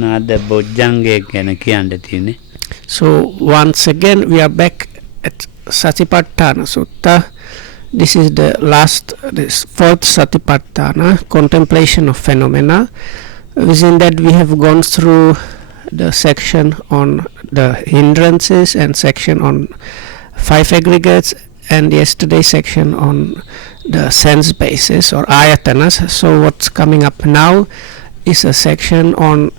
මොනවාද බොජ්ජංගය ගැන කියන්න තියෙන්නේ? So once again we are back at Satipatthana Sutta. This is the last, this fourth Satipatthana, contemplation of phenomena. Within that we have gone through the section on the hindrances and section on five aggregates, and yesterday section on the sense basis or ayatanas. So what's coming up now is a section on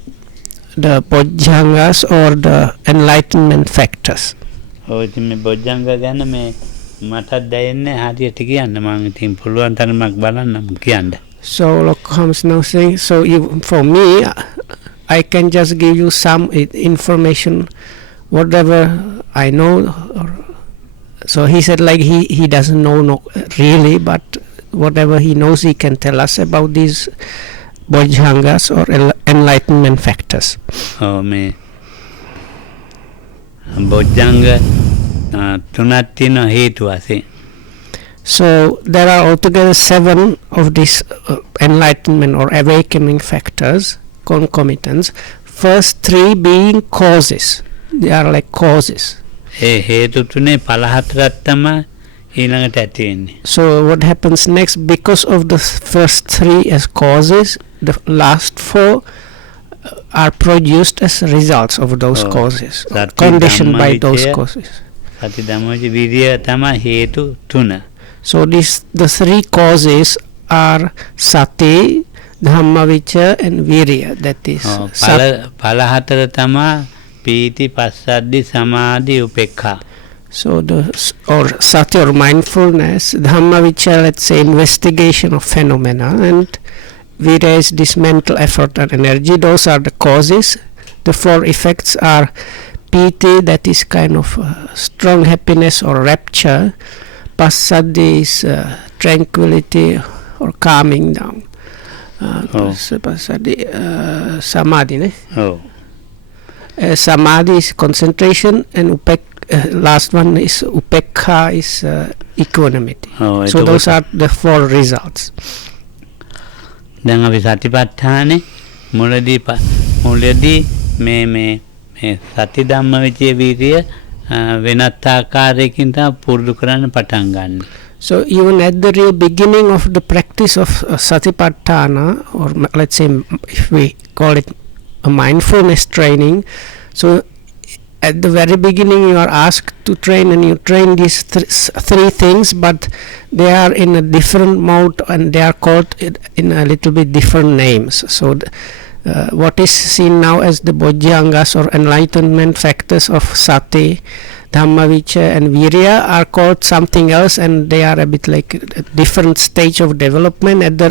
the bojjhangas or the enlightenment factors. ඔය ඉතින් මේ බොජ්ජංග ගැන මේ මටත් දැනෙන්නේ හරියට කියන්න මම ඉතින් පුළුවන් තරමක් බලන්නම් කියන්න. So Lokham is now saying, so for me, I can just give you some information, whatever I know. So he said like he doesn't know really, but whatever he knows he can tell us about these bojjhangas or enlightenment factors. මේ බොජ්ජංග තුනක් තියෙන හේතු වශයෙන්. So there are altogether 7 of these enlightenment or awakening factors, concomitants. First 3 being causes. They are like causes. හේතු තුනේ ඵල හතරක් තමයි ඊළඟට ඇති වෙන්නේ. So what happens next, because of the first 3 as causes, the last 4 are produced as results of those causes, conditioned by those causes. සති ධම්මවිචය විරිය තමයි හේතු තුන. So the 3 causes are sati, dhammavicaya and virya. That is ඵල හතර තමයි පීති පස්සද්ධි සමාධි උපේක්ඛා. So or sati or mindfulness, dhammavicaya, let's say investigation of phenomena, and virya is this mental effort and energy. Those are the causes. The 4 effects are piti, that is kind of strong happiness or rapture. Passaddhi is tranquility or calming down. Passaddhi, samadhi, ne? Samadhi is concentration, and last one is upekha, is equanimity. So those are the 4 results. දැන් අපි සතිපට්ඨානේ මුලදී මේ සති ධම්මවිචය විරිය වෙනත් ආකාරයකින් තමයි පුරුදු කරන්න පටන් ගන්න. So even at the real beginning of the practice of Satipatthana, or let's say if we call it a mindfulness training, so at the very beginning you are asked to train, and you train these 3 things, but they are in a different mode and they are called in a little bit different names. So what is seen now as the bojjhangas or enlightenment factors of sati, dhammavicaya and virya are called something else, and they are a bit like a different stage of development at the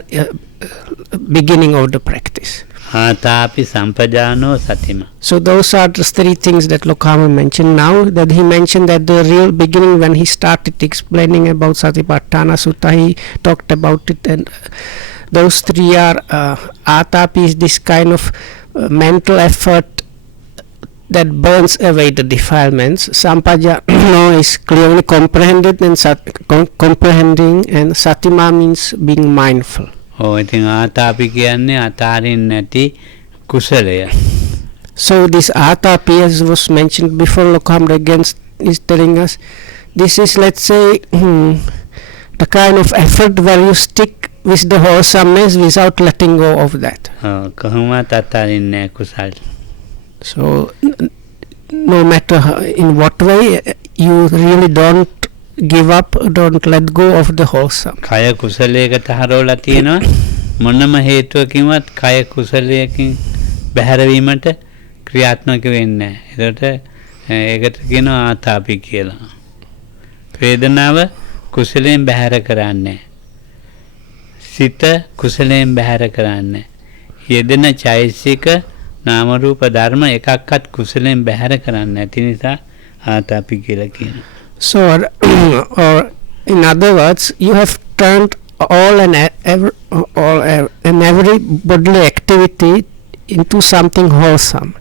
beginning of the practice. Atapi sampajano satima. So those are the 3 things that Lokama mentioned now. That he mentioned at the real beginning when he started explaining about Satipatthana Sutta, he talked about it, and those 3 are atapi is this kind of mental effort that burns away the defilements. Sampajano is clearly comprehended and comprehending, and satima means being mindful. ඉතින් ආතාපි කියන්නේ අතාරින් නැති කුසලය. So this atapi, as was mentioned before, Lokamra again is telling us, this is, let's say, the kind of effort where you stick with the wholesomeness without letting go of that. කොහොමවත් අතාරින්නේ නැහැ කුසල. So no matter in what way, you really don't give up, don't let go of the wholesome. කය කුසලයකට හරවලා තියෙනවා මොනම හේතුවකින්වත් කය කුසලයකින් බැහැරවීමට ක්‍රියාත්මක වෙන්නේ නැහැ. ඒකට කියනවා ආතාපි කියලා. වේදනාව කුසලයෙන් බැහැර කරන්නේ. සිත කුසලයෙන් බැහැර කරන්නේ. යෙදෙන චෛතසික නාම රූප ධර්ම එකක්වත් කුසලයෙන් බැහැර කරන්නේ නැති නිසා ආතාපි කියලා කියනවා. So, or in other words, you have turned all and every bodily activity into something wholesome,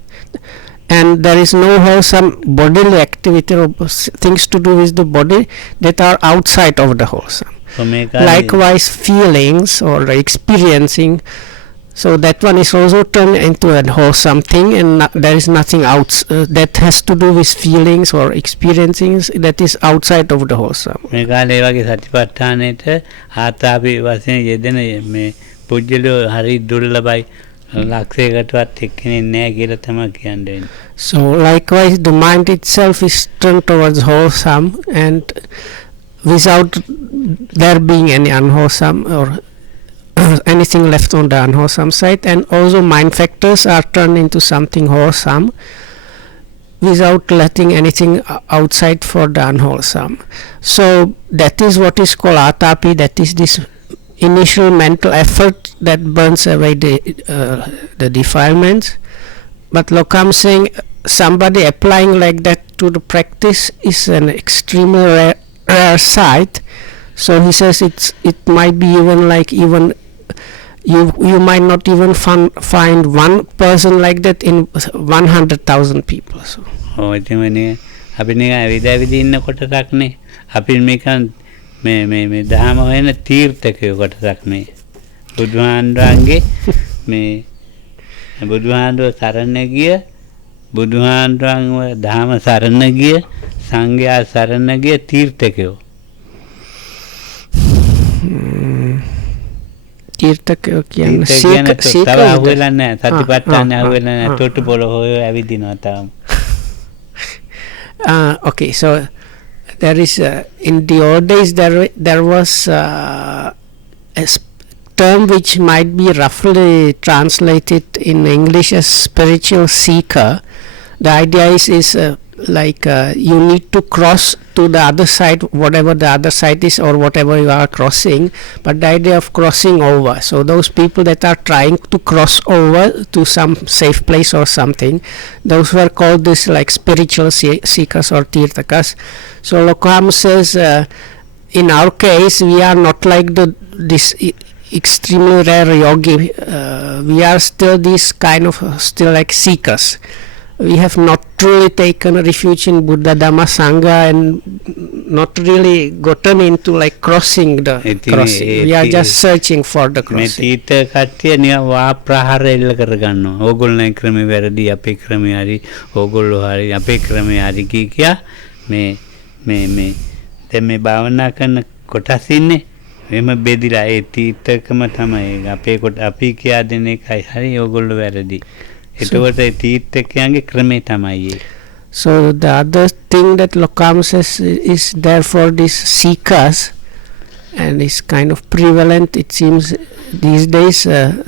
and there is no wholesome bodily activity or things to do with the body that are outside of the wholesome. Likewise, feelings or experiencing So that one is also turned into a wholesome thing, and there is nothing else that has to do with feelings or experiencings that is outside of the wholesome. මේ කාලේ වගේ සතිපට්ඨානෙට ආතාපි වශයෙන් යෙදෙන මේ පුජ්‍යලෝ හරි දුර්ලභයි ලක්ෂයකටවත් එක්කෙනෙක් නැහැ කියලා තමයි කියන්න වෙන්නේ. So likewise, the mind itself is turned towards wholesome, and without there being any unwholesome or anything left on the unwholesome side, and also mind factors are turned into something wholesome without letting anything outside for the unwholesome. So that is what is called atapi, that is this initial mental effort that burns away the defilements. But Lokam saying somebody applying like that to the practice is an extremely rare sight. So he says it might be even like you might not even find one person like that in 100,000 people. So ඔව් ඉතින් මේ අපි නිකන් ඇවිදවිදි ඉන්න කොටසක්නේ. අපි මේකන් මේ දහම හොයන තීර්ථකයෝ කොටසක් මේ. බුදුහාඳුරන්ගේ මේ බුදුහාඳුර සරණ ගිය බුදුහාඳුරන්ව දහම සරණ ගිය සංඝයා සරණ ගිය තීර්ථකයෝ. තීර්ථකයෝ කියන්නේ තව අහුවෙලා නැහැ. සතිපට්ඨාන අහුවෙලා නැහැ. තොට්ටු පොළ හොය ඇවිදිනවා තාම. Okay, so there is in the old days there was a term which might be roughly translated in English as spiritual seeker. The idea is like you need to cross to the other side, whatever the other side is or whatever you are crossing, but the idea of crossing over. So those people that are trying to cross over to some safe place or something, those were called this like spiritual seekers or tirthakas. So Lokam says in our case we are not like this extremely rare yogi. We are still this kind of still like seekers. We have not truly taken refuge in Buddha, Dhamma, Sangha, and not really gotten into like crossing the crossing. We are just searching for the crossing. මේ තීත කට්ටිය නිකන් වා ප්‍රහාර එල්ල කරගන්නවා. ඕගොල්ලෝ ක්‍රමේ වැරදි, අපේ ක්‍රමේ හරි, ඕගොල්ලෝ හරි, අපේ ක්‍රමේ හරි කියා මේ දැන් මේ භාවනා කරන කොටස් ඉන්නේ මෙම බෙදිලා ඒ තීතකම තමයි අපේ කොට අපි කියා දෙන එකයි හරි ඕගොල්ලෝ වැරදි. එතකොට ඒ තීතකයන්ගේ ක්‍රමේ තමයි ඒ. So the other thing that Lokam says is therefore these seekers, and is kind of prevalent it seems these days.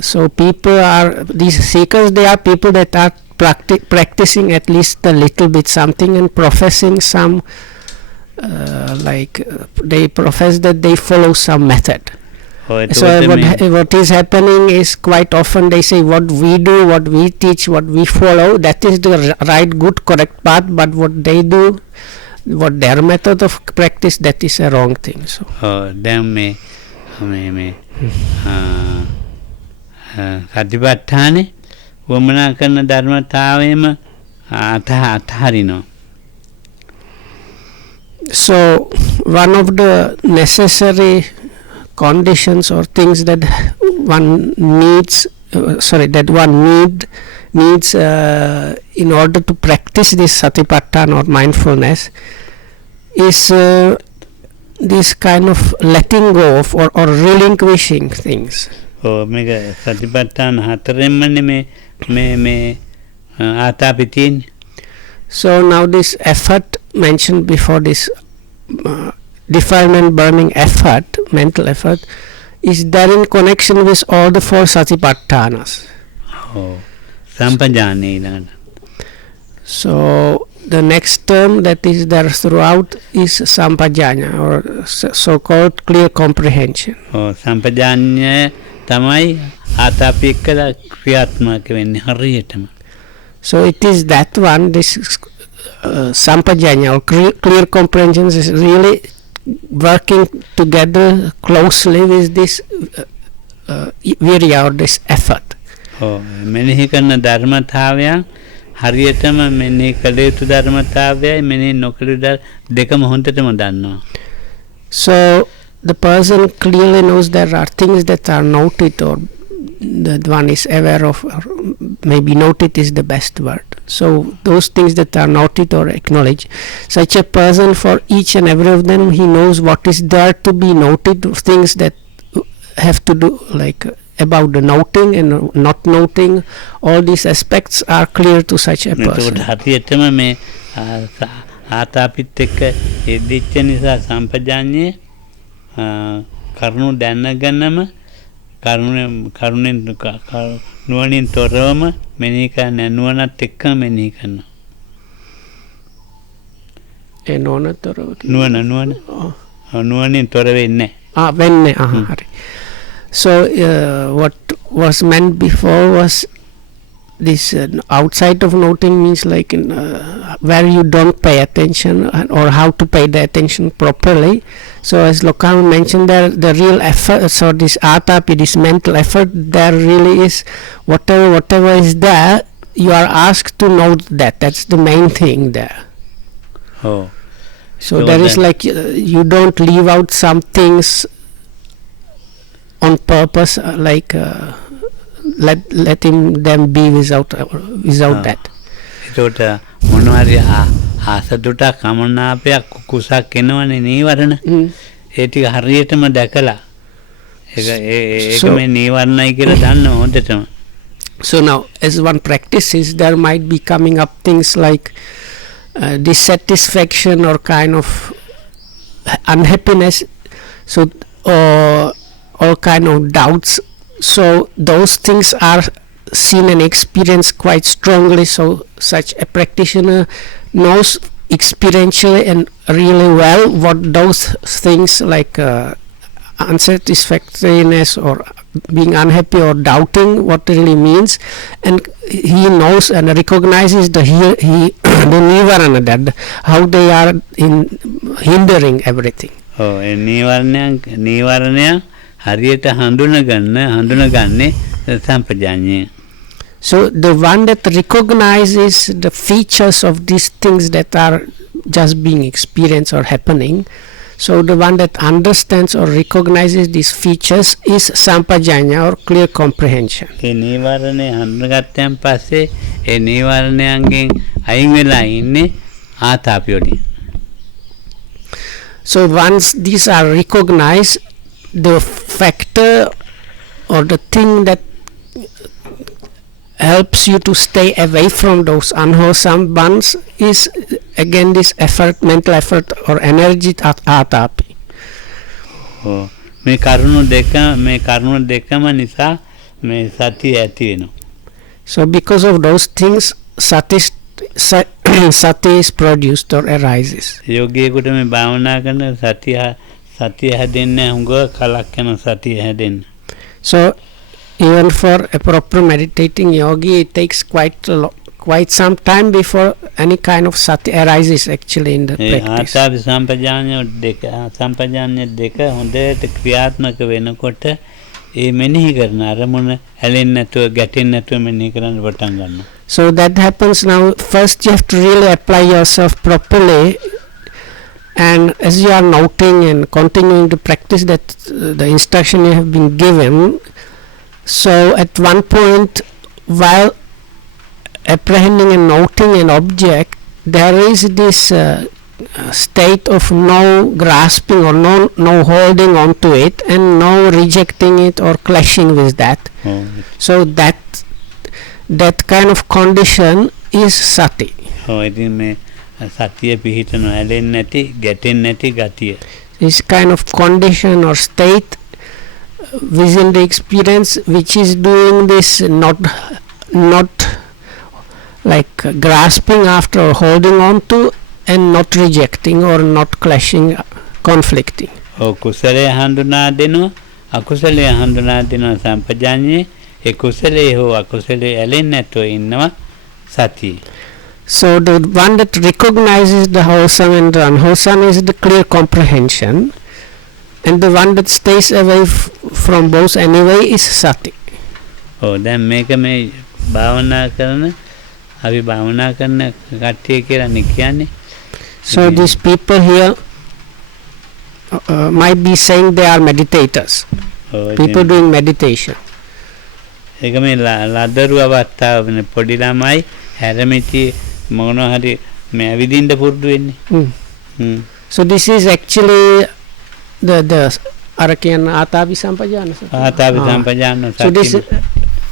So people are these seekers, they are people that are practicing at least a little bit something and professing some they profess that they follow some method. So what is happening is quite often they say what we do, what we teach, what we follow, that is the right, good, correct path, but what they do, what their method of practice, that is a wrong thing. So දැන් මේ සතිපට්ඨානේ වමනා කරන ධර්මතාවයම අතහරිනවා. So one of the necessary conditions or things that one needs in order to practice this satipatthana or mindfulness is this kind of letting go of or relinquishing things. මේක සතිපට්ඨාන හතරෙන්මනේ මේ ආතාපි තියෙන්නේ. So now this effort mentioned before, this defilement burning effort, mental effort, is there in connection with all the four satipatthanas. Sampajane ඊළඟට. So the next term that is there throughout is sampajanya, or so-called clear comprehension. සම්පජාඤ්ඤය තමයි ආතාපි එක්කලා ක්‍රියාත්මක වෙන්නේ හරියටම. So it is that one, this sampajanya or clear comprehension is really working together closely with this virya or this effort. මෙනෙහි කරන ධර්මතාවයන් හරියටම මෙනෙහි කළ යුතු ධර්මතාවයයි මෙනෙහි නොකළ යුතු දෙකම හොඳටම දන්නවා. So the person clearly knows there are things that are noted or that one is aware of, or maybe noted is the best word. So those things that are noted or acknowledged, such a person, for each and every of them, he knows what is there to be noted, things that have to do like about the noting and not noting. All these aspects are clear to such a person. හරියටම මේ ආතාපිත් එක්ක යෙදිච්ච නිසා සම්පජාඤ්ඤේ කරුණු දැනගෙනම කරුණෙන් නුවණින් තොරවම මෙනෙහි කරන නුවණත් එක්කම මෙනෙහි කරනවා. ඒ නොනතර නුවණින් තොර වෙන්නේ වෙන්නේ. හරි. So what was meant before was this outside of noting means like where you don't pay attention or how to pay the attention properly. So as Lokam mentioned there, the real effort, so this atapi, this mental effort, there really is whatever is there, you are asked to note that. That's the main thing there. Oh. So there is like you don't leave out some things on purpose, like letting them be without that. ඒකට මොනවාරි ආසතුටක් කමනාපයක් කුකුසක් එනවනේ නීවරණ. ඒ ටික හරියටම දැකලා ඒක මේ නීවරණයි කියලා දන්නවා හොඳටම. So now as one practices, there might be coming up things like dissatisfaction or kind of unhappiness, so all kind of doubts. So those things are seen and experienced quite strongly. So such a practitioner knows experientially and really well what those things like unsatisfactoriness or being unhappy or doubting what really means, and he knows and recognizes the nivarana, that how they are in hindering everything. Oh, nivarana හරියට හඳුනගන්නේ සම්පජාඤ්ඤය. So the one that recognizes the features of these things that are just being experienced or happening, so the one that understands or recognizes these features is sampajanya or clear comprehension. ඒ නීවරණය හඳුනගත්තන් පස්සේ ඒ නීවරණයන්ගෙන් අයින් වෙලා ඉන්නේ ආතාපියෝදී. So once these are recognized, the factor or the thing that helps you to stay away from those unwholesome ones is again this effort, mental effort or energy atapi. මේ කරුණු දෙකම නිසා මේ සතිය ඇති වෙනවා. So because of those things, sati is produced or arises. යෝගියෙකුට මේ භාවනා කරන සතිය හැදෙන්නේ හුඟ කලක් යන සතිය හැදෙන්න. So even for a proper meditating yogi, it takes quite some time before any kind of sati arises actually in the practice. ආතාපි සම්පජාඤ්ඤ දෙක හොඳට ක්‍රියාත්මක වෙනකොට ඒ මෙනෙහි කරන අරමුණ හැලෙන්නේ නැතුව ගැටෙන්නේ නැතුව මෙනෙහි කරන්න පටන් ගන්නවා. So that happens now. First you have to really apply yourself properly, and as you are noting and continuing to practice that the instruction you have been given, so at one point while apprehending and noting an object, there is this state of no grasping or no holding on to it and no rejecting it or clashing with that. So that kind of condition is sati. සතිය පිහිටන හැලෙන්නේ නැති ගැටෙන්නේ නැති ගතිය. This kind of condition or state within the experience which is doing this, not like grasping after or holding on to, and not rejecting or not clashing, conflicting. කුසලයේ හඳුනා දෙනවා අකුසලයේ හඳුනා දෙනවා සම්පජාඤ්ඤේ. ඒ කුසලයේ හෝ අකුසලයේ ඇලෙන්නේ නැතුව ඉන්නවා සතිය. So the one that recognizes the wholesome and the unwholesome is the clear comprehension, and the one that stays away from both anyway is sati. දැන් මේක මේ භාවනා කරන අපි භාවනා කරන කට්ටිය කියලානේ කියන්නේ. So these people here might be saying they are meditators, people doing meditation. ඒක මේ ලදරු අවස්ථාව වෙන පොඩි ළමයි හැරමිටි මොනවා හරි මේ ඇවිදින්න පුරුදු වෙන්නේ. So this is actually the අර කියන ආතාපි සම්පජාන. ආතාපි සම්පජාන. So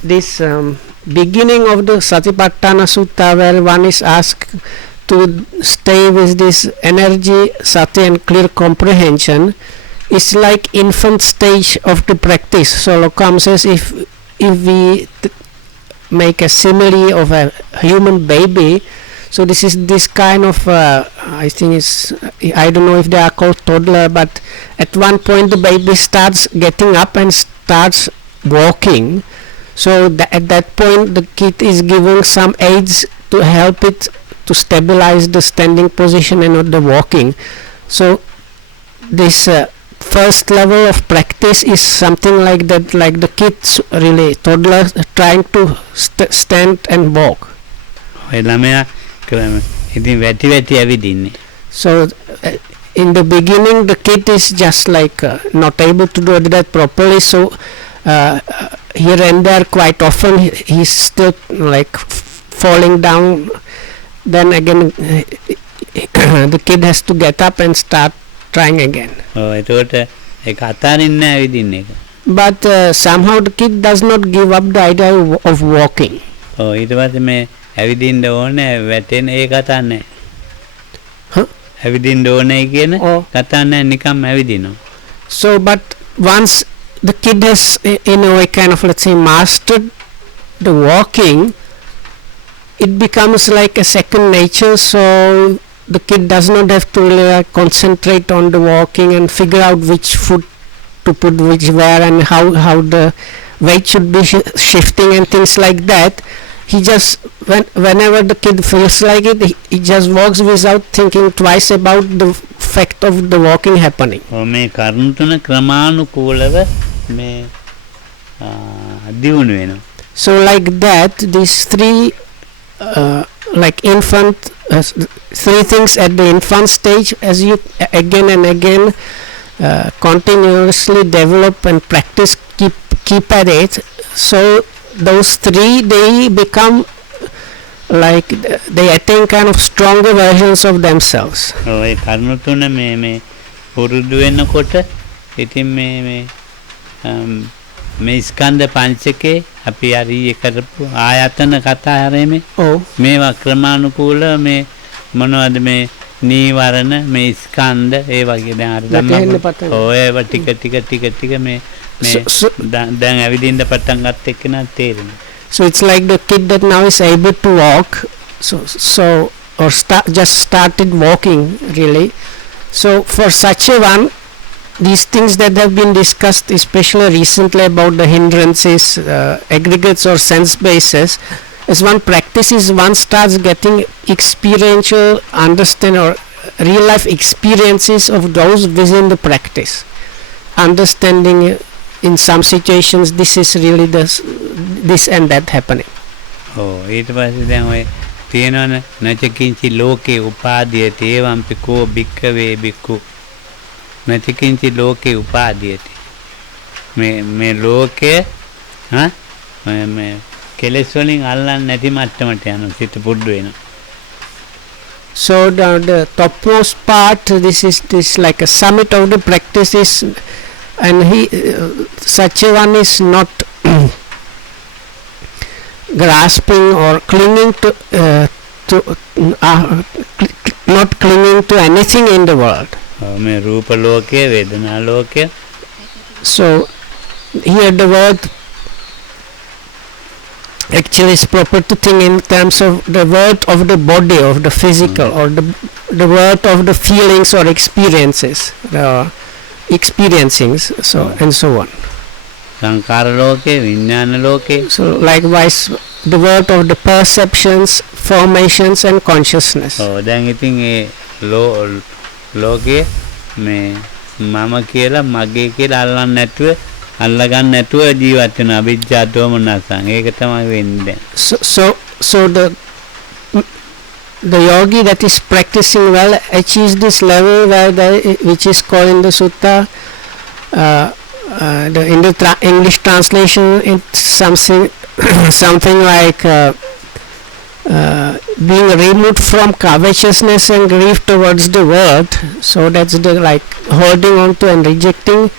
this beginning of the Satipatthana Sutta, where one is asked to stay with this energy, sati and clear comprehension, is like infant stage of the practice. So Lokam says if we make a simile of a human baby, so this is this kind of I think is I don't know if they are called toddler, but at one point the baby starts getting up and starts walking. So at that point the kid is given some aids to help it to stabilize the standing position and not the walking. So this first level of practice is something like that, like the kids really toddler trying to stand and walk. So in the beginning the kid is just like not able to do that properly, so here and there quite often he's still like falling down. Then again the kid has to get up and start trying again. But somehow the kid does not give up the idea of walking. So but once the kid has in a way kind of, let's say, mastered the walking, it becomes like a second nature. So the kid does not have to really concentrate on the walking and figure out which foot to put which where and how the weight should be shifting and things like that. He just whenever the kid feels like it, he just walks without thinking twice about the fact of the walking happening. So like that, these three like infant three things at the infant stage, as you again and again continuously develop and practice, keep at it, so those three they become like they attain kind of stronger versions of themselves. මේ ස්කන්ධ පංචකේ අපි අර ඊයේ කරපු ආයතන කතා හැරෙමේ මේවා ක්‍රමානුකූල මේ මොනවද මේ නීවරණ මේ ස්කන්ධ ඒ වගේ දැන් අර ඔයව ටික මේ දැන් ඇවිදින්න පටන් ගන්න එක්කන තේරෙනවා. So it's like the kid that now is able to walk, so or just started walking really. So for such a one, these things that have been discussed especially recently about the hindrances, aggregates or sense bases, as one practices, one starts getting experiential understand or real life experiences of those within the practice, understanding in some situations this is really this and that happening. ඊට පස්සේ දැන් ඔය තියෙනවනේ නචකින්චි ලෝකේ උපාදීයති එවම්පි කෝ භික්ඛවේ භික්ඛු නචකින්චි ලෝකේ උපාදීයති මේ ලෝකේ මේ කෙලෙස් වලින් අල්ලන්නේ නැති මට්ටමට යනවා සිත පුඩු වෙනවා. So the topmost part, this is like a summit of the practices, and such a one is not grasping or clinging to not clinging to anything in the world. මේ රූප ලෝකයේ වේදනා ලෝකයේ. So here the word actually is proper to think in terms of the world of the body, of the physical, or the world of the feelings or experiences, experiencings, so and so on. සංකාර ලෝකේ විඥාන ලෝකේ. So likewise the world of the perceptions, formations and consciousness. දැන් ඉතින් ඒ ලෝකයේ මේ මම කියලා මගේ කියලා අල්ලන්න නැතුව අල්ලගන්න නැතුව ජීවත් වෙන අවිජ්ජා දෝමනසං ඒක තමයි වෙන්නේ. So the yogi that is practicing well achieves this level where which is called in the sutta in the English translation it's something something like being removed from covetousness and grief towards the world. So that's the like holding on to and rejecting.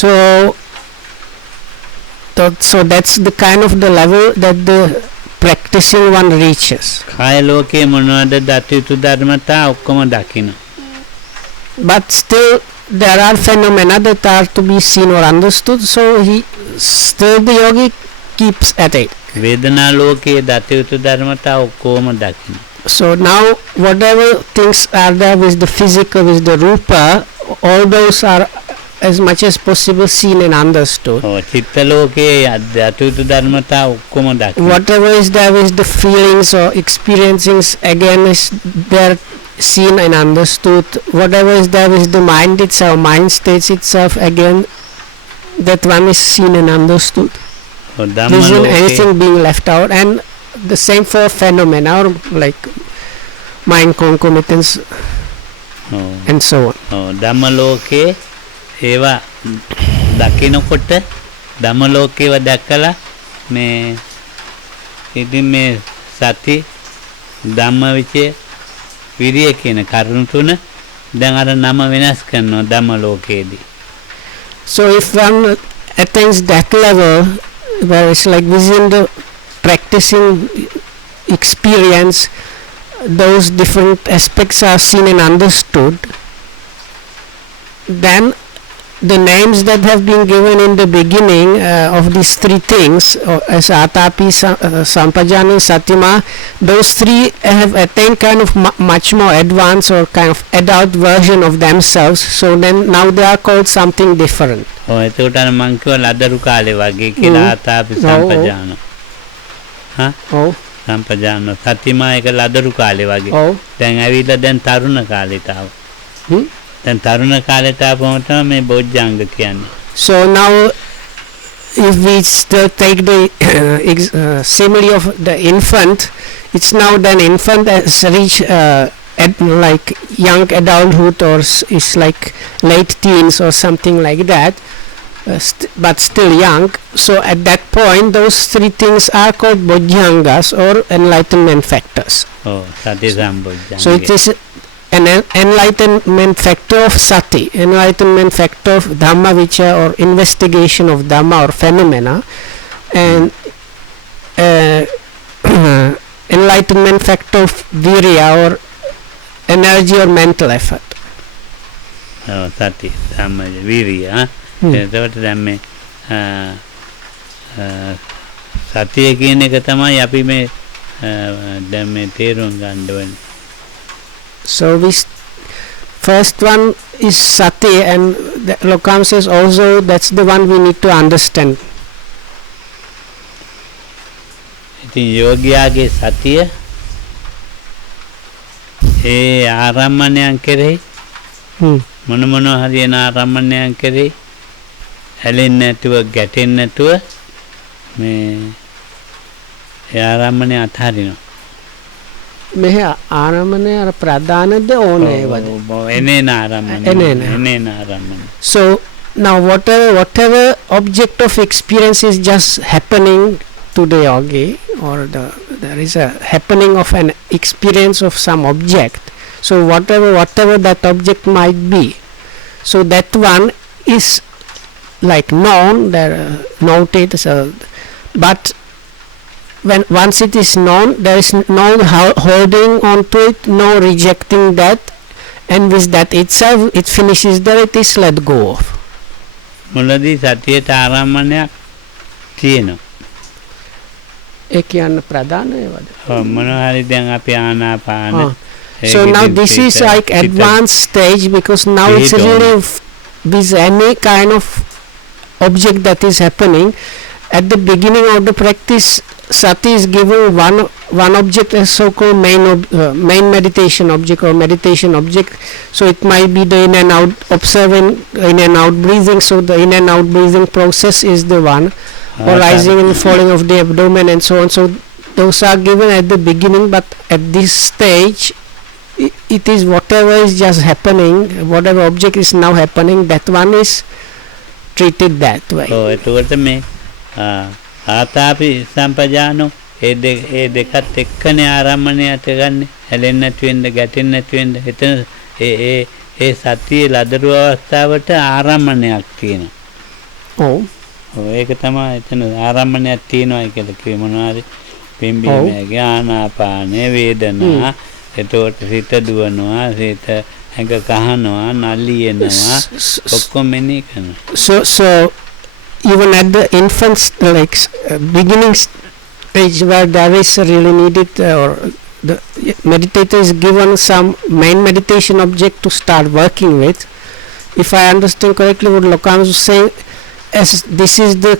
So so that's the kind of the level that the practicing one reaches. කාය ලෝකයේ මොනවද දත්‍යුතු ධර්මතා ඔක්කොම දකින්න. But still there are phenomena that are to be seen or understood, so he still the yogi keeps at it. වේදනා ලෝකයේ දත්‍යුතු ධර්මතා ඔක්කොම දකින්න. So now whatever things are there with the physical, with the rupa, all those are as much as possible seen and understood. ඔව් චිත්ත ලෝකයේ දත්‍යුතු ධර්මතා ඔක්කොම දකින්න. Whatever is there with the feelings or experiencings again is there seen and understood. Whatever is there with the mind itself, mind states itself again, that one is seen and understood. ඔව් There ධම්ම isn't ලෝකයේ anything being left out, and the same for phenomena or like mind concomitants ඔව් and so on. ඔව් ධම්ම ලෝකයේ ඒවා දකිනකොට ධම්ම ලෝකේව දැකලා මේ ඉතින් මේ සති ධම්ම විචේ විරිය කියන කරුණු තුන දැන් අර නම වෙනස් කරනවා ධම්ම ලෝකයේදී. So if one attains that level where it's like within the practicing experience, those different aspects are seen and understood, then the names that have been given in the beginning of these three things, as Atapi, Sampajana, Satima, those three have attained kind of much more advanced or kind of adult version of themselves. So then now they are called something different. ඔව් ඒකට අර මං කිව්වා ලදරු කාලේ වගේ කියලා ආතාපි සම්පජාන. හා Oh, සම්පජාන සතිමා එක ලදරු කාලේ වගේ. oh. දැන් ඇවිල්ලා දැන් තරුණ කාලේට ආවා. Hmm? දැන් තරුණ කාලේට ආපුවම තමයි මේ බොජ්ජංග කියන්නේ. So now if we still take the simile of the infant, it's now then infant has reached like young adulthood or is like late teens or something like that, but still young. So at that point those three things are called bojjhangas or enlightenment factors. ඔව් සති සම්බොජ්ජංග. So it is an enlightenment factor of sati, enlightenment factor of dhamma vichaya or investigation of dhamma or phenomena, and enlightenment factor of virya or energy or mental effort. ඔව් සති ධම්ම විරිය. එතකොට දැන් මේ සතිය කියන එක තමයි අපි මේ දැන් මේ තේරුම් ගන්න ඕනේ. So first one is sati, and Lokam says also that's the one we need to understand. ඉතින් යෝගියාගේ සතිය ඒ ආරම්මණයන් කෙරෙහි මොන මොන හරි එන ආරම්මණයන් කෙරෙහි හැලෙන්නේ නැතුව ගැටෙන්නේ නැතුව මේ ඒ ආරම්මණය අත්හරිනවා. මෙහි ආරම්මණය අර ප්‍රධානද ඕනේවද? එනේන ආරම්මණය. එනේන ආරම්මණය. So now whatever object of experience is just happening to the yogi, or there is a happening of an experience of some object. So whatever that object might be, so that one is like known, noted. So, but when once it is known, there is no holding on to it, no rejecting that, and with that itself it finishes there, it is let go of. මුලදී සතියට ආරම්මණයක් තියෙනවා. ඒ කියන්න ප්‍රධානයවද? ඔව් මොනවා හරි දැන් අපි ආනාපාන. So now this is like advanced stage, because now it's really with any kind of object that is happening. At the beginning of the practice, sati is given one object as so-called main meditation object or meditation object. So it might be the in and out, observing in and out breathing. So the in and out breathing process is the one, or rising and falling of the abdomen and so on. So those are given at the beginning, but at this stage it is whatever is just happening, whatever object is now happening, that one is treated that way. ඔව් එතකොට මේ ආතාපි සම්පජානෝ ඒ දෙකත් එක්කනේ ආරම්මණයට ගන්න. හැලෙන්නේ නැති වෙන්න, ගැටෙන්නේ නැති වෙන්න. එතන ඒ සතියේ ලදරු අවස්ථාවට ආරම්මණයක් තියෙනවා. Oh. ඔව් ඒක තමයි එතන ආරම්මණයක් තියෙනවා කියලා කිව්වේ මොනවාරි පිම්බීම ඥානාපානේ වේදනා. එතකොට සිත දුවනවා, සිත ඇඟ කහනවා, නලියෙනවා, ඔක්කොම මෙනේ කරනවා. So even at the infant beginning stage where there is really needed or the meditator is given some main meditation object to start working with. If I understand correctly what Lokam was saying, as this is the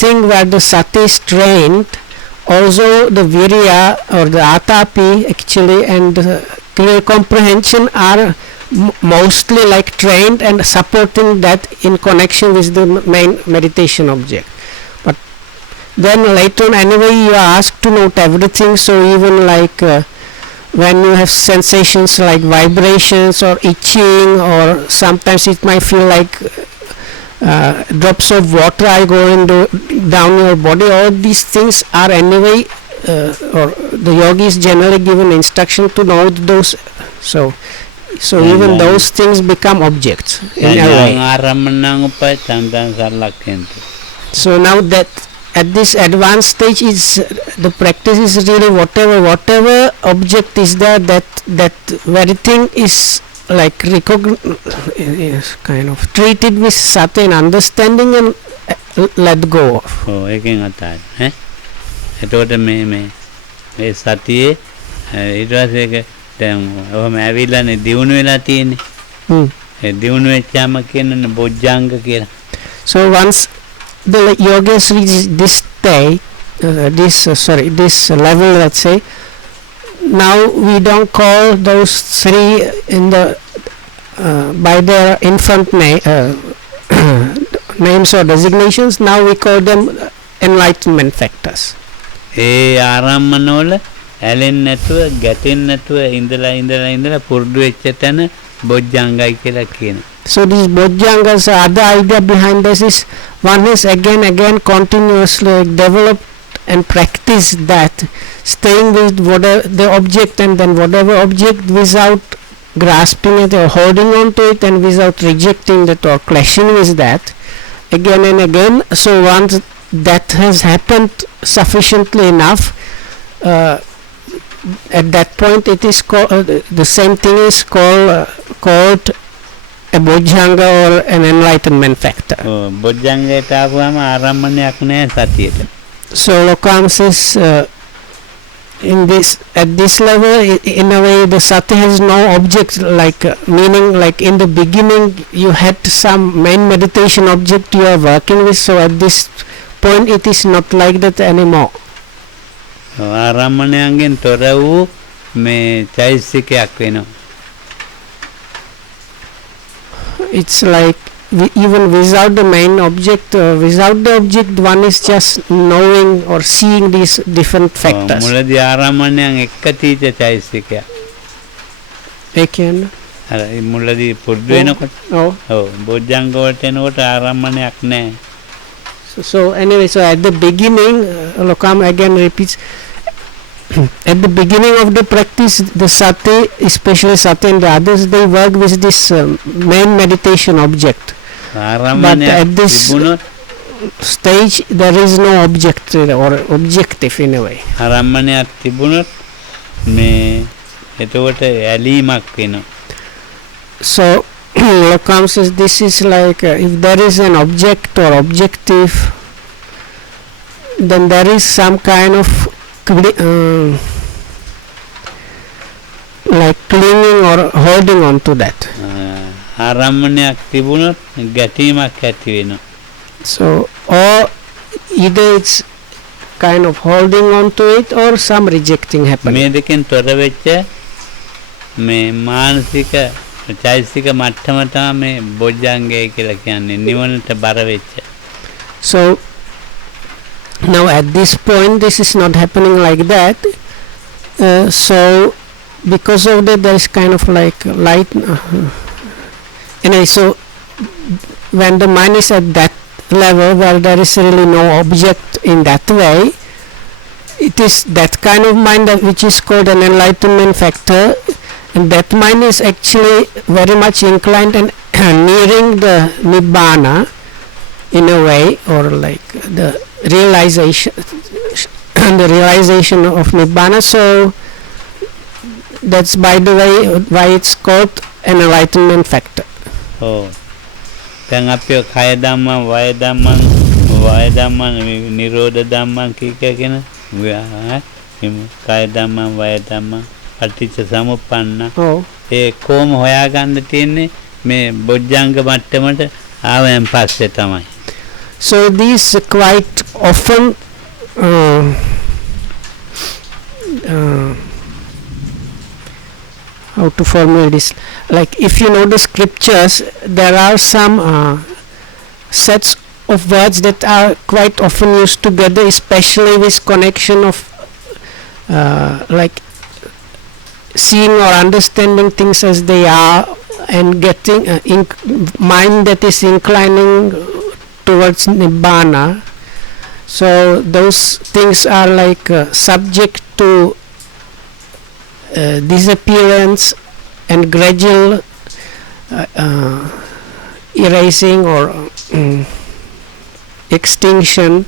thing where the sati is trained, also the virya or the atapi actually and the clear comprehension are mostly like trained and supporting that in connection with the main meditation object. But then later on anyway you are asked to note everything, so even like when you have sensations like vibrations or itching, or sometimes it might feel like drops of water are going down your body, all these things are anyway or the yogi is generally given instruction to note those. So even those things become objects in a way. So now that at this advanced stage is the practice is really whatever object is there, that very thing is like kind of treated with sati and understanding and let go of. Oh, එකෙන් අතාරින්න ඈ. එතකොට මේ සතියේ ඊට පස්සේ ඒක දැන් ඔහම ඇවිල්ලානේ දියුණු වෙලා තියෙන්නේ. ඒ දියුණු වෙච්චාම කියන්නේ බොජ්ජංග කියලා. So once the yogis reach this state, this level, let's say, now we don't call those three in the by their infant names or designations. Now we call them enlightenment factors. ඒ ආරම්මනවල ඇලෙන්නේ නැතුව, ගැටෙන්නේ නැතුව ඉඳලා පුරුදු වෙච්ච තැන බොජ්ජංගයි කියලා කියනවා. So these bojjangas, other idea behind this is one is again continuously develop and practice that, staying with whatever the object and then whatever object without grasping it or holding on to it and without rejecting it or clashing with that again and again. So once that has happened sufficiently enough, at that point it is called the same thing is called a bojjhanga or an enlightenment factor. බොජ්ජංගයට ආවම ආරම්මණයක් නැහැ සතියට. So Lokam says at this level in a way the sati has no object, like meaning like in the beginning you had some main meditation object you are working with, so at this point it is not like that anymore. ආරම්මණයන්ගෙන් තොර වූ මේ චෛතසිකයක් වෙනවා. It's like even without the main object, without the object, one is just knowing or seeing these different factors. මුලදී ආරම්මණයන් එක්ක තීත චෛතසිකයක්. ඒ කියන්නේ අර මුලදී පුරුදු වෙනකොට ඔව් බොජ්ජංග වලට එනකොට ආරම්මණයක් නැහැ. So anyway, so at the beginning, Lokam again repeats, at the beginning of the practice, the sati, especially sati and the others, they work with this main meditation object. But at this stage, there is no object or objective in a way. ආරම්මණයක් තිබුණොත් මේ එතකොට ඇලීමක් වෙනවා. So Lokam says this is like if there is an object or objective, then there is some kind of like clinging or holding on to that. ආරම්මණයක් තිබුණොත් ගැටීමක් ඇති වෙනවා. So or either it's kind of holding on to it or some rejecting happening. මේ දෙකෙන් තොර වෙච්ච මේ මානසික චෛතසික මට්ටම තමයි මේ බොජ්ජංගය කියලා කියන්නේ, නිවනට බර වෙච්ච. So now at this point this is not happening like that. So because of that there is kind of like light anyway, so when the mind is at that level where there is really no object in that way, it is that kind of mind that which is called an enlightenment factor, and that mind is actually very much inclined and nearing the nibbana in a way, or like the realization the realization of nibbana. So that's by the way why it's called an enlightenment factor. ඔව්. දැන් අපි කය ධම්මං වය ධම්මං නිරෝධ ධම්මං කියන කය ධම්මං වය ධම්මං පටිච්ච සමුප්පන්න. Oh. ඒ කොහොම හොයාගන්න තියෙන්නේ මේ බොජ්ජංග මට්ටමට ආවයන් පස්සේ තමයි. So these quite often how to formulate this, like if you know the scriptures, there are some sets of words that are quite often used together, especially with connection of like seeing or understanding things as they are, and getting mind that is inclining towards nibbana. So those things are like subject to disappearance and gradual erasing or extinction,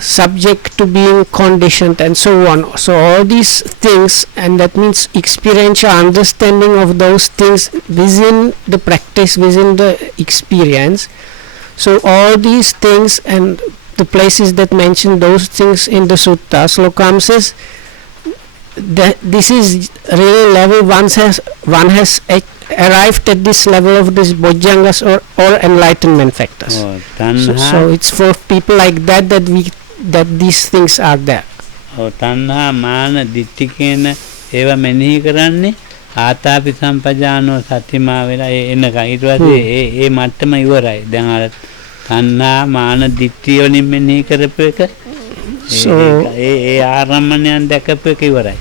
subject to being conditioned, and so on. So all these things, and that means experiential understanding of those things within the practice, within the experience. So all these things and the places that mention those things in the sutta, Slokam says that this is really level one has arrived at this level of this bojjangas or enlightenment factors. So it's for people like that that these things are there. තණ්හා මාන දිට්ඨි කියන ඒවා මෙනෙහි කරන්නේ ආතාපි සම්පජානෝ සතිමා වෙලා එනකන් ඊට පස්සේ ඒ මට්ටම ඉවරයි. දැන් අර තණ්හා මාන දිට්ඨිය වලින් මෙනෙහි කරපු එක ඒ ආරම්මණයන් දැකපු එක ඉවරයි.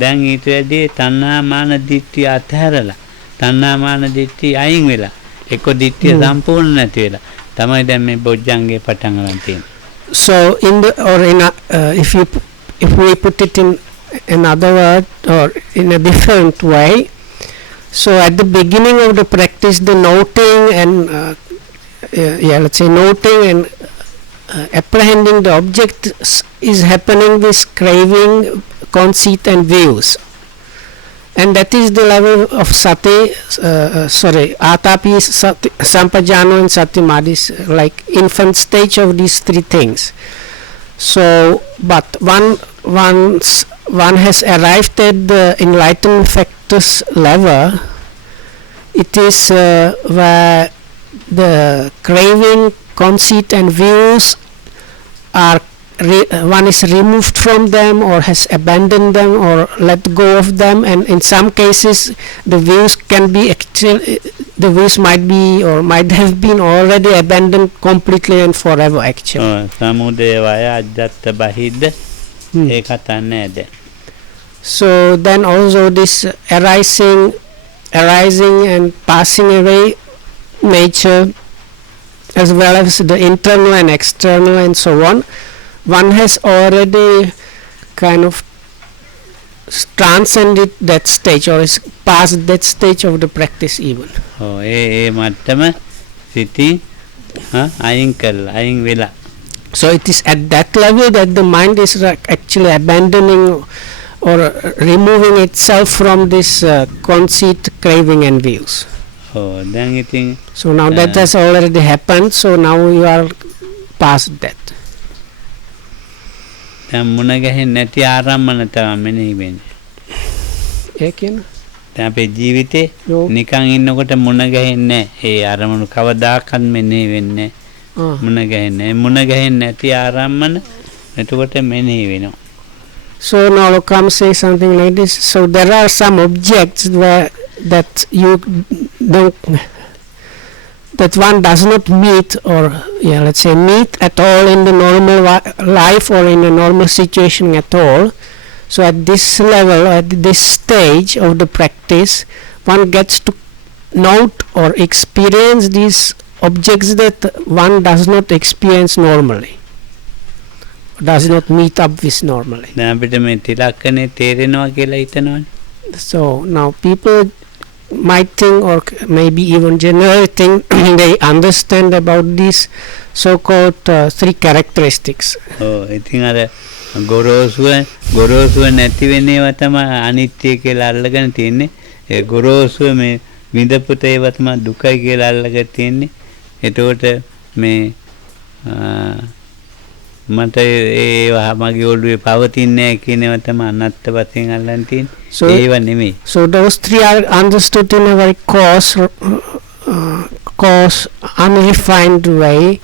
දැන් ඊට වැඩි තණ්හා මාන දිට්ඨිය අතහැරලා තණ්හා මාන දිට්ඨිය අයින් වෙලා එක්ක දිට්ඨිය සම්පූර්ණ නැති වෙලා තමයි දැන් මේ බොජ්ජංගේ පටන් ගන්න තියෙන්නේ. So in the or in a, if we put it in another word or in a different way, so at the beginning of the practice, the noting and let's say noting and apprehending the object is happening with craving, conceit and views, and that is the level of sati atapi sampajano and satimadi, like infant stage of these three things. So but once one has arrived at the enlightenment factors level, it is where the craving, conceit and views are one is removed from them or has abandoned them or let go of them, and in some cases the views can be the views might be or might have been already abandoned completely and forever actually. සමුදය වය අජ්ජත් බහිද්ද ඒකත් නැහැ. So then also this arising and passing away nature, as well as the internal and external and so on, one has already kind of transcended that stage or is past that stage of the practice even. ඒ මට්ටම සිටි අයින් කරලා අයින් වෙලා. So it is at that level that the mind is actually abandoning or removing itself from this conceit, craving and views. දැන් ඉතින් So now that has already happened, so now you are past that. දැන් මුණ ගැහෙන්නේ නැති ආරම්මන තමයි මෙනෙහි වෙන්නේ. ඒ කියන්නේ දැන් අපේ ජීවිතේ නිකන් ඉන්නකොට මුණ ගැහෙන්නේ නැහැ. ඒ ආරම්මන කවදාකවත් මෙනෙහි වෙන්නේ නැහැ. මුණ ගැහෙන්නේ නැති ආරම්මන එතකොට මෙනෙහි වෙනවා. So now Lokam say something like this. So there are some objects that you don't, that one does not meet or let's say meet at all in the normal life or in a normal situation at all. So at this level, at this stage of the practice, one gets to note or experience these objects that one does not experience normally, does not meet up with normally. දැන් අපිට මේ තිලක්කනේ තේරෙනවා කියලා හිතනවනේ. So now people might think, or maybe even generally think, they understand about these so-called three characteristics. ඔව් ඉතින් අර ගොරෝසුව නැති වෙන ඒවා තමයි අනිත්‍ය කියලා අල්ලගෙන තියෙන්නේ. ඒ ගොරෝසුව මේ විඳපුත ඒවා තමයි දුකයි කියලා අල්ලගෙන තියෙන්නේ. එතකොට මේ මට ඒවා මගේ ඔළුවේ පවතින්නේ නැහැ කියන ඒවා තමයි අනත්ත වශයෙන් අල්ලන් තියෙන්නේ. ඒවා නෙමෙයි. So those three are understood in a very coarse, unrefined way,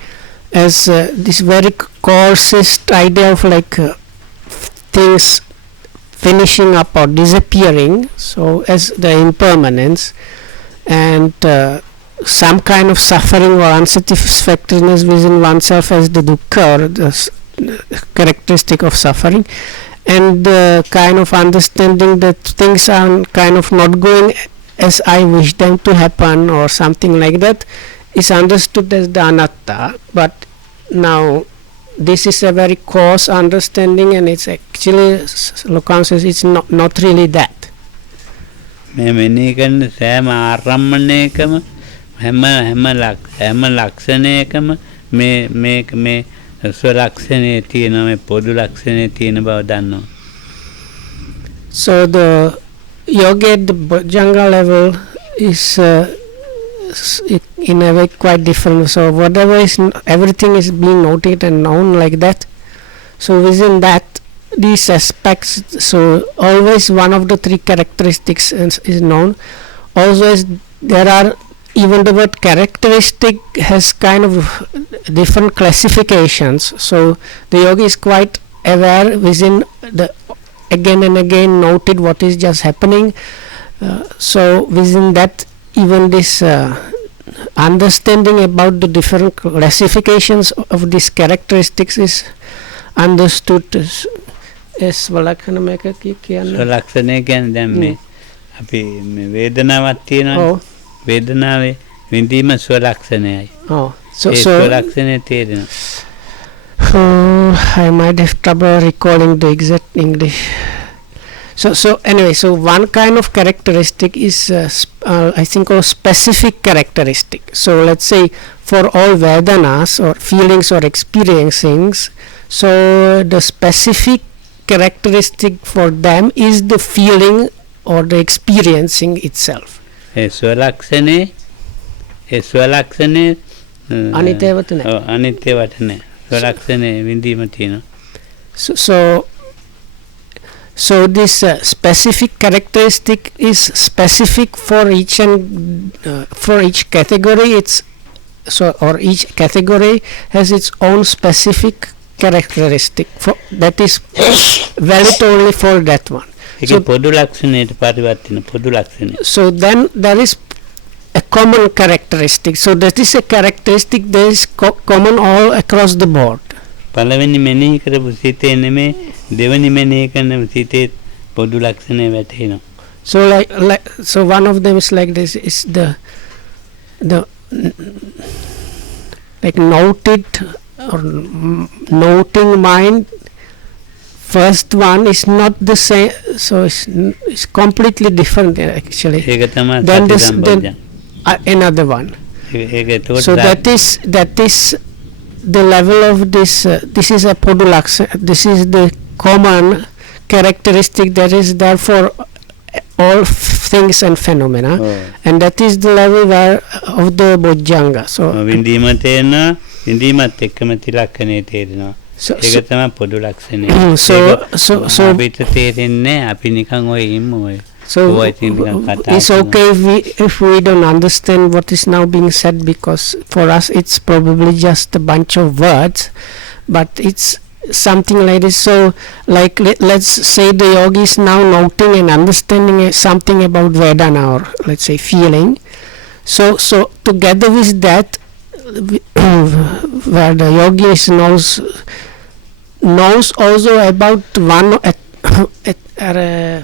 as this very coarsest idea of like things finishing up or disappearing, so as the impermanence, and some kind of suffering or unsatisfactoriness within oneself as the dukkha, or the characteristic of suffering, and the kind of understanding that things are kind of not going as I wish them to happen or something like that, is understood as the anatta. But now this is a very coarse understanding, and it's actually, Lokan says, it's not really that. මේ මෙනෙහි කරන සෑම ආරම්මණයකම හැම ලක්ෂණයකම මේ ස්වලක්ෂණය තියෙනවා, මේ පොදු ලක්ෂණය තියෙන බව දන්නවා. So the yoga at the Bojjhanga level is in a way quite different. So whatever is, everything is being noted and known like that. So within that, these aspects, so always one of the three characteristics is known. Also, there are, even the word characteristic has kind of different classifications. So the yogi is quite aware within the, again and again noted what is just happening. So within that, even this understanding about the different classifications of these characteristics is understood as වලක්ෂණ මේක කියන්නේ. ස්වලක්ෂණය කියන්නේ දැන් මේ අපි මේ වේදනාවක් තියෙනවා. වේදනාවේ විඳීම ස්වලක්ෂණයයි. So ස්වලක්ෂණය තේරෙනවා. I might have trouble recalling the exact English. So anyway, so one kind of characteristic is I think a specific characteristic. So let's say for all Vedanas or feelings or experiencings, so the specific characteristic for them is the feeling or the experiencing itself. ස්වලක්ෂණේ අනිත්‍යවට නැහැ. අනිත්‍යවට නැහැ. ස්වලක්ෂණේ විඳීම තියෙනවා. So this specific characteristic is specific for each and for each category. It's so, or each category has its own specific characteristic. For that is valid only for that one. So පොදු ලක්ෂණයට පරිවර්තන පොදු ලක්ෂණය. So then there is a common characteristic. So that is a characteristic that is common all across the board. පළවෙනි මෙනෙහි කරපු සිතේ නෙමෙයි දෙවෙනි මෙනෙහි කරන සිතේ පොදු ලක්ෂණය වැටහෙනවා. So so one of them is like this, is the like noted or noting mind. First one is not the same, so it's completely different actually. ඒක තමයි Then සති සම්පජඤ්ඤය. Another one. ඒක So that is the level of this. This is a podulaksa. This is the common characteristic that is there for all things and phenomena, and that is the level where of the Bojjhanga. So විඳීම තේරෙනවා, විඳීමත් එක්කම තිලක්ෂණේ තේරෙනවා. ඒක තමයි පොදු ලක්ෂණය. So අපිට තේරෙන්නේ අපි නිකන් ඔය ඉමු ඔය. So it's okay if we don't understand what is now being said, because for us it's probably just a bunch of words, but it's something like this. So like let's say the yogi is now noting and understanding something about Vedana, or let's say feeling. So together with that, where the yogi knows also about one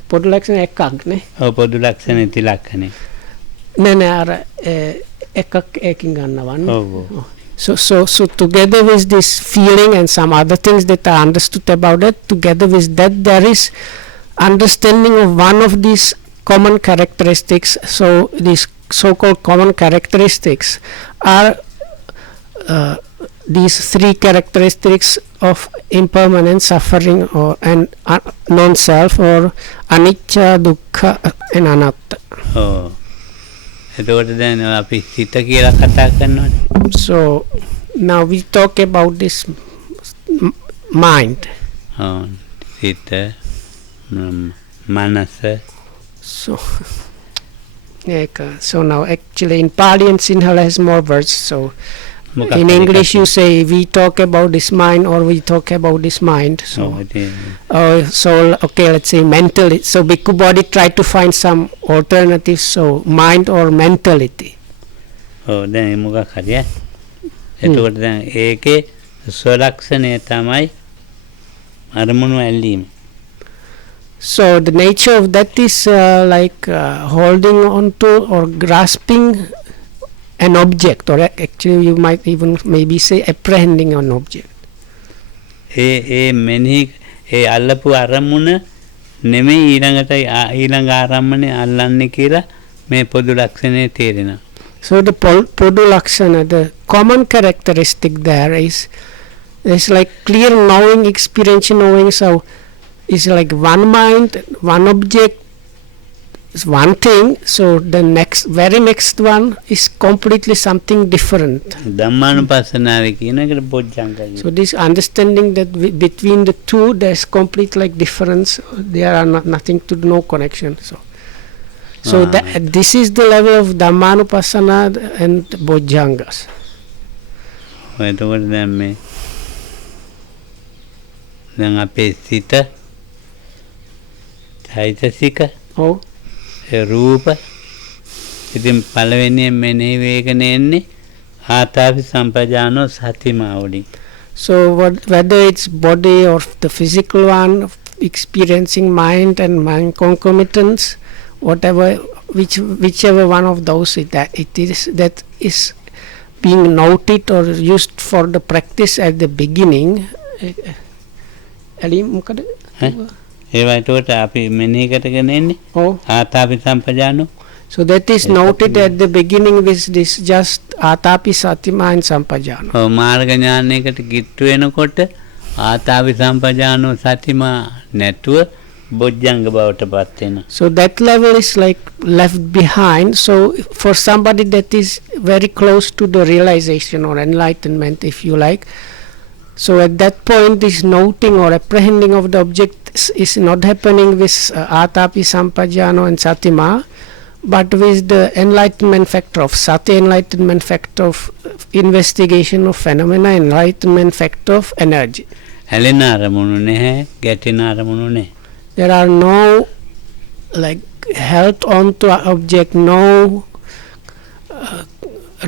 පොදු ලක්ෂණේ තිලක්ෂණේ. නෑ අර එකක් ඒකින් ගන්නවන්න. ඔව්. So together with this feeling and some other things that are understood about it, together with that there is understanding of one of these common characteristics. So these so-called common characteristics are these three characteristics of impermanent suffering or and non-self, or anicca, dukkha and anatta. ඔව්. එතකොට දැන් අපි සිත කියලා කතා කරනවානේ. So now we talk about this mind. ඔව්. සිත මනස. So now actually in Pali and Sinhala has more words. So in English you say we talk about this mind or we talk about this mind. So okay, let's say mentally. So Bhikkhu Bodhi tried to find some alternatives. So mind or mentality. ඔව් දැන් මොකක් හරි එතකොට දැන් ඒකේ ස්වලක්ෂණය තමයි අරමුණු ඇල්ලීම. So the nature of that is like holding on to or grasping an object, or actually you might even maybe say apprehending an object. ඒ මෙනෙහි ඒ අල්ලපු අරමුණ නෙමෙයි ඊළඟ ආරම්මනේ අල්ලන්නේ කියලා මේ පොදු ලක්ෂණය තේරෙනවා. So the Podu Lakshana, the common characteristic there is like clear knowing, experiential knowing. So it's like one mind, one object is one thing. So the very next one is completely something different. ධම්මානුපස්සනාවේ කියන එකට බොජ්ජංගය. So this understanding that between the two there's complete like difference. There are nothing to no connection. So this is the level of Dhammanupassana and Bojjhangas. එතකොට දැන් මේ දැන් අපේ සිත චෛතසික රූප ඉතින් පළවෙනියෙන් මෙනෙහි වේගන එන්නේ ආතාපි සම්පජානෝ සතිමාවලින්. So whether it's body or the physical one, experiencing mind and mind concomitants, whatever, whichever one of those that is being noted or used for the practice at the beginning. ඒවා එතකොට අපි මෙනෙහි කරගෙන එන්නේ ආතාපි සම්පජානෝ. So that is noted at the beginning with this just Atapi Satima and Sampajano. ඔව් මාර්ග ඥානයකට කිට්ටු වෙනකොට ආතාපි සම්පජානෝ සතිමා නැතුව බොජ්ජංග බවට පත් වෙනවා. So that level is like left behind. So for somebody that is very close to the realization or enlightenment, if you like, so at that point this noting or apprehending of the object is not happening with Atapi Sampajano and Satima, but with the enlightenment factor of Sati, enlightenment factor of investigation of phenomena, enlightenment factor of energy. හැලෙන අරමුණු නැහැ, ගැටෙන අරමුණු නැහැ. There are no like held on to an object, no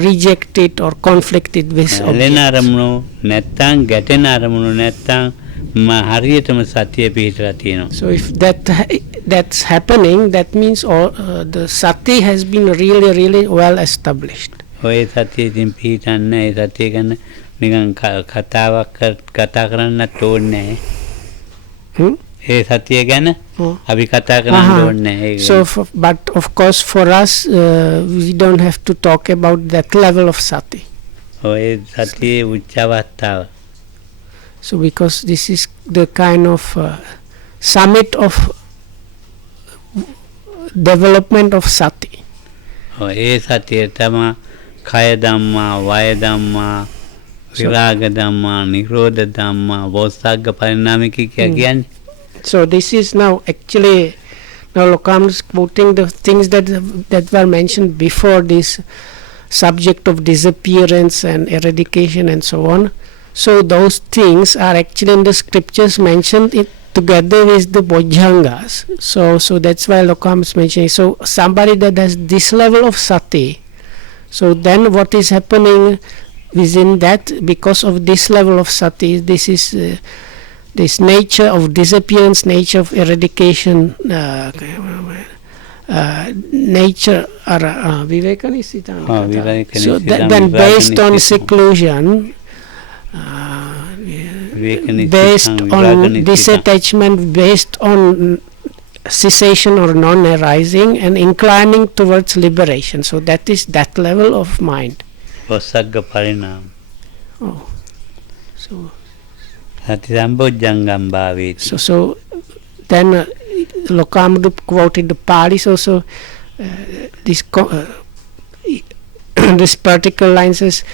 rejected or conflicted with හැලෙන අරමුණු නැත්තම් ගැටෙන අරමුණු නැත්තම් හරියටම සතිය පිහිටලා තියෙනවා. So if that's happening, that means the sati has been really well established. ඔය සතිය ඉතින් පිහිටන්නේ ඒ සතිය ගැන නිකන් කතාවක් කතා කරන්නත් ඕනේ නැහැ. ඒ සතිය ගැන අපි කතා කරන්න ඕනේ නැහැ. So but of course for us we don't have to talk about that level of sati. ඔය සතියේ උච්ච අවස්ථාව. So because this is the kind of summit of development of sati. ඒ සතිය තමයි කය ධම්මා, වය ධම්මා, විරාග ධම්මා, නිරෝධ ධම්මා, වෝසග්ග පරිණාමික කියන්නේ. So this is now actually now Lokam is quoting the things that were mentioned before, this subject of disappearance and eradication and so on. So those things are actually in the scriptures mentioned together with the Bojjhangas. So that's why Lokam is mentioning. So somebody that has this level of sati, so then what is happening within that, because of this level of sati, this is this nature of disappearance, nature of eradication, nature viveka nisitana Oh, viveka so nisitana, then viraga based on nisitana. seclusion based on disattachment, based on cessation or non-arising, and inclining towards liberation. So that is that level of mind. Osagga parinam. Oh, so Sati sambojjangam bhaveti. so then Lokamadu quoted the Palis also. This this particular line says,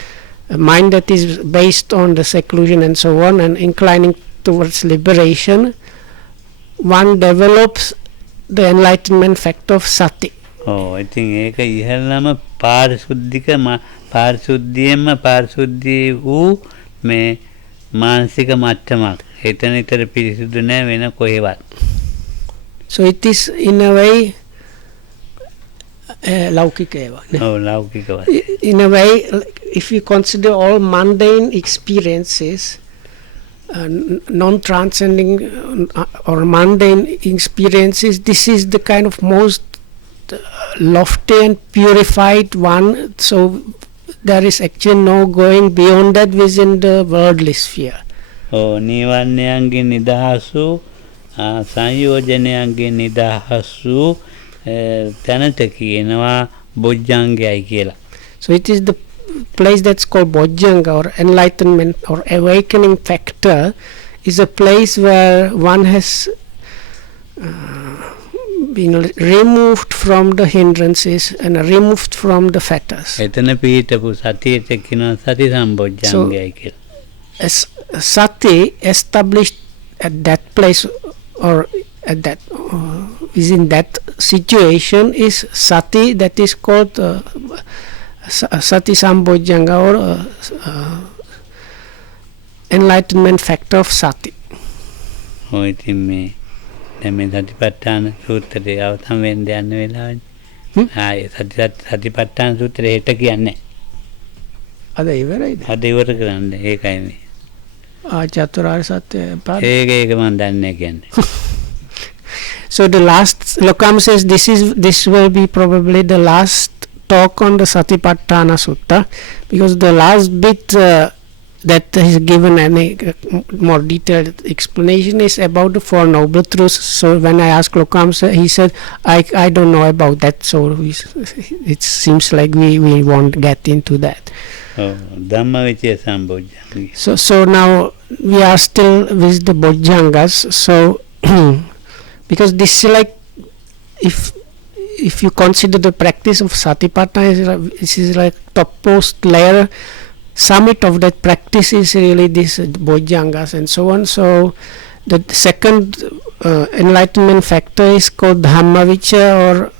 a mind that is based on the seclusion and so on and inclining towards liberation, one develops the enlightenment factor of sati. Oh, I think ඒක ඉහළම පාරිශුද්ධියෙන්ම පාරිශුද්ධී වූ මේ මානසික මට්ටමක්. එතන ඊතර පිරිසුදු නැහැ වෙන කොහෙවත්. So it is in a way laukika. Oh, ලෞකිකවත්. In a way, if you consider all mundane experiences, non-transcending or mundane experiences, this is the kind of most lofty and purified one. So there is actually no going beyond that within the worldly sphere. Oh, නීවරණයන්ගෙන් නිදහසු සංයෝජනයන්ගෙන් නිදහසු තැනට කියනවා බොජ්ජංගයයි කියලා. So it is the place that's called Bojjhanga or enlightenment or awakening factor, is a place where one has been removed from the hindrances and removed from the fetters. එතන පිහිටපු සතියට කියනවා සති සම්බොජ්ජංගයයි කියලා. As sati established at that place or at that within that situation is sati, that is called sati sambojjhanga or enlightenment factor of sati. ඔය ඉතින් මේ දැන් මේ සතිපට්ඨාන සූත්‍රයේ අවසන් වෙන්න යන වෙලාවනේ. ආයේ සතිපට්ඨාන සූත්‍රය හෙට කියන්නේ. අද ඉවරයිද? අද ඉවර කරන්න ඒකයි මේ. චතුරාර්ය සත්‍ය පාඩ. ඒක මම දන්නේ කියන්නේ. So the last Lokam says this will be probably the last talk on the Satipatthana Sutta, because the last bit that is given any more detailed explanation is about the Four Noble Truths. So when I asked Lokam, he said, I don't know about that, so it seems like we won't get into that. Dhammavicaya Sambojjhanga. So now we are still with the Bojjhangas. So because this is like, if you consider the practice of Satipatthana, this is like topmost layer, summit of that practice is really this Bojjhangas and so on. So the second enlightenment factor is called Dhammavicaya, or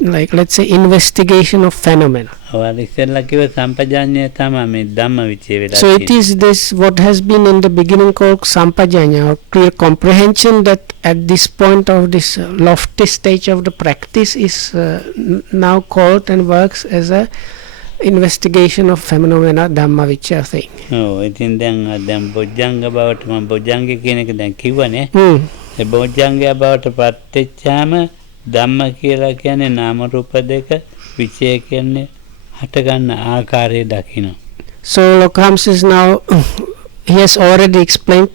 like let's say investigation of phenomena. So it is this what has been in the beginning called Sampajanya, or clear comprehension, that at this point of this lofty stage of the practice is now called and works as a investigation of phenomena, Dhammavicaya thing. Oh, ඉතින් දැන් බොජ්ජංග බවට මම බොජ්ජංග කියන එක දැන් කිව්වනේ. ඒ බොජ්ජංගය බවට පත් වෙච්චාම ධම්ම කියලා කියන්නේ නාම රූප දෙක, විචය කියන්නේ හට ගන්න ආකාරය දකිනවා. So Lokam says now he has already explained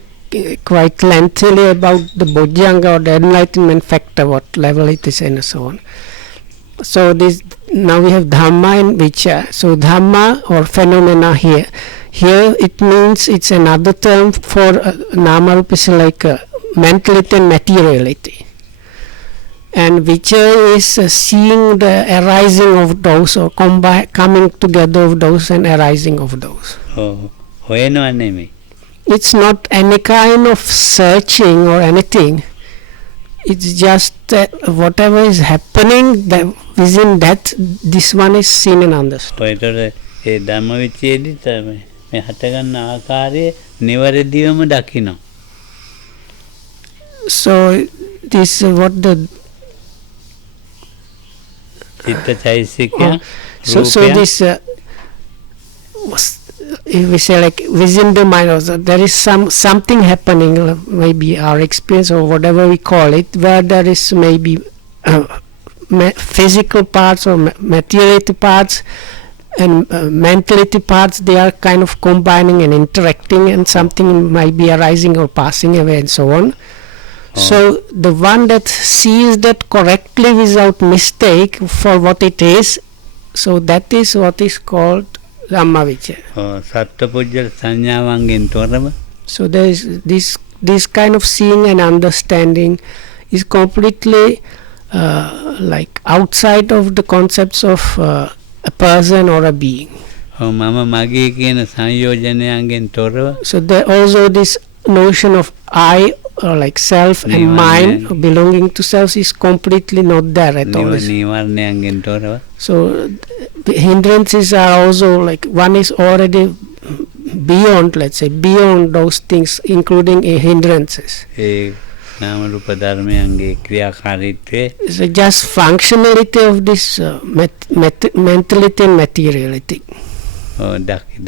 quite lengthily about the Bojjhanga or the enlightenment factor, what level it is and so on. So this now we have Dhamma and Vicaya. So Dhamma or phenomena here it means it's another term for Nama Rupa, is like mentality and materiality. And Vicaya is seeing the arising of those, or coming together of those and arising of those. Oh, හොයනවා නෙමෙයි. It's not any kind of searching or anything. It's just whatever is happening, that within that this one is seen and understood. ඔයතර ඒ ධම්මවිචයේදී තමයි මේ හට ගන්න ආකාරය නිවැරදිවම දකිනවා. So this is what the චිත්තචෛසිකය so this if we say like within the mind also, there is something happening, maybe our experience or whatever we call it, where there is maybe physical parts or materiality parts and mentality parts, they are kind of combining and interacting, and something might be arising or passing away and so on. So the one that sees that correctly without mistake for what it is, so that is what is called Dhammavicaya. සත්පුජ්‍යල සංඥාවන්ගෙන් තොරව So there is this kind of seeing and understanding is completely like outside of the concepts of a person or a being. මම මගේ කියන සංයෝජනයන්ගෙන් තොරව So there also this notion of I or like self and mine belonging to self is completely not there at all. නීවරණයන්ගෙන් තොරව So the hindrances are also like one is already beyond, let's say, beyond those things, including hindrances. ඒ නාම රූප ධර්මයන්ගේ ක්‍රියාකාරීත්වය So just functionality of this mentality and materiality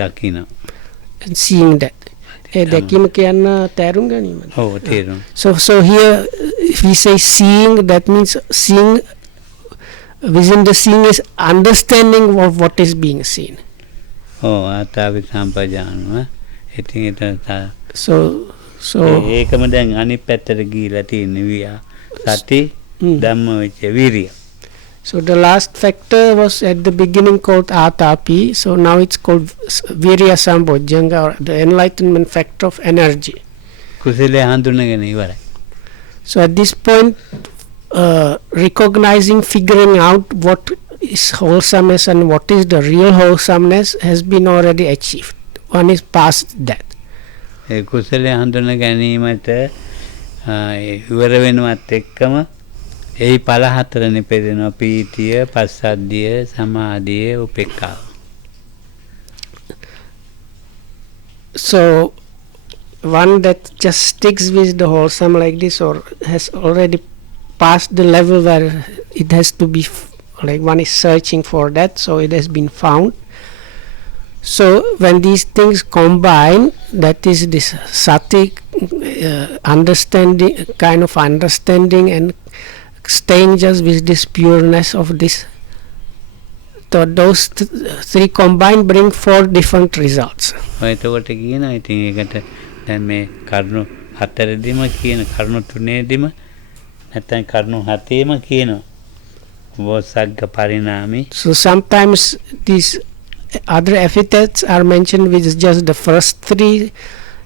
දකින්න. and seeing that. දැකීම කියන්න තේරුම් ගැනීම. ඔව් තේරුම්. So here if we say seeing, that means seeing within the seeing is understanding of what is being seen. ඔව් ආතාවි සම්පජානව. ඉතින් ඒක So ඒකම දැන් අනිත් පැත්තට ගිහිලා තියෙන සති ධම්මවිචය විරිය. So the last factor was at the beginning called Atapi, so now it's called Virya Sambojjhanga, or the enlightenment factor of energy. කුසලයේ හඳුනගෙන ඉවරයි. So at this point, recognizing, figuring out what is wholesomeness and what is the real wholesomeness has been already achieved. One is past that. ඒ කුසලයේ හඳුන ගැනීමට ඉවර වෙනවත් එක්කම එයි ඵල හතර නිපෙදෙනවා. පීතිය, පස්සද්ධිය, සමාධිය, උපේක්ඛාව. So one that just sticks with the wholesome like this, or has already passed the level where it has to be like one is searching for that, so it has been found. So when these things combine, that is this sati understanding, kind of understanding and staying just with this pureness of this. So those three combined bring four different results. එතකොට කියනවා ඉතින් ඒකට දැන් මේ කරුණු හතරෙදිම කියන කරුණු තුනේදිම නැත්නම් කරුණු හතේම කියනවා. වෝසග්ග පරිණාමී. So sometimes these other epithets are mentioned with just the first three,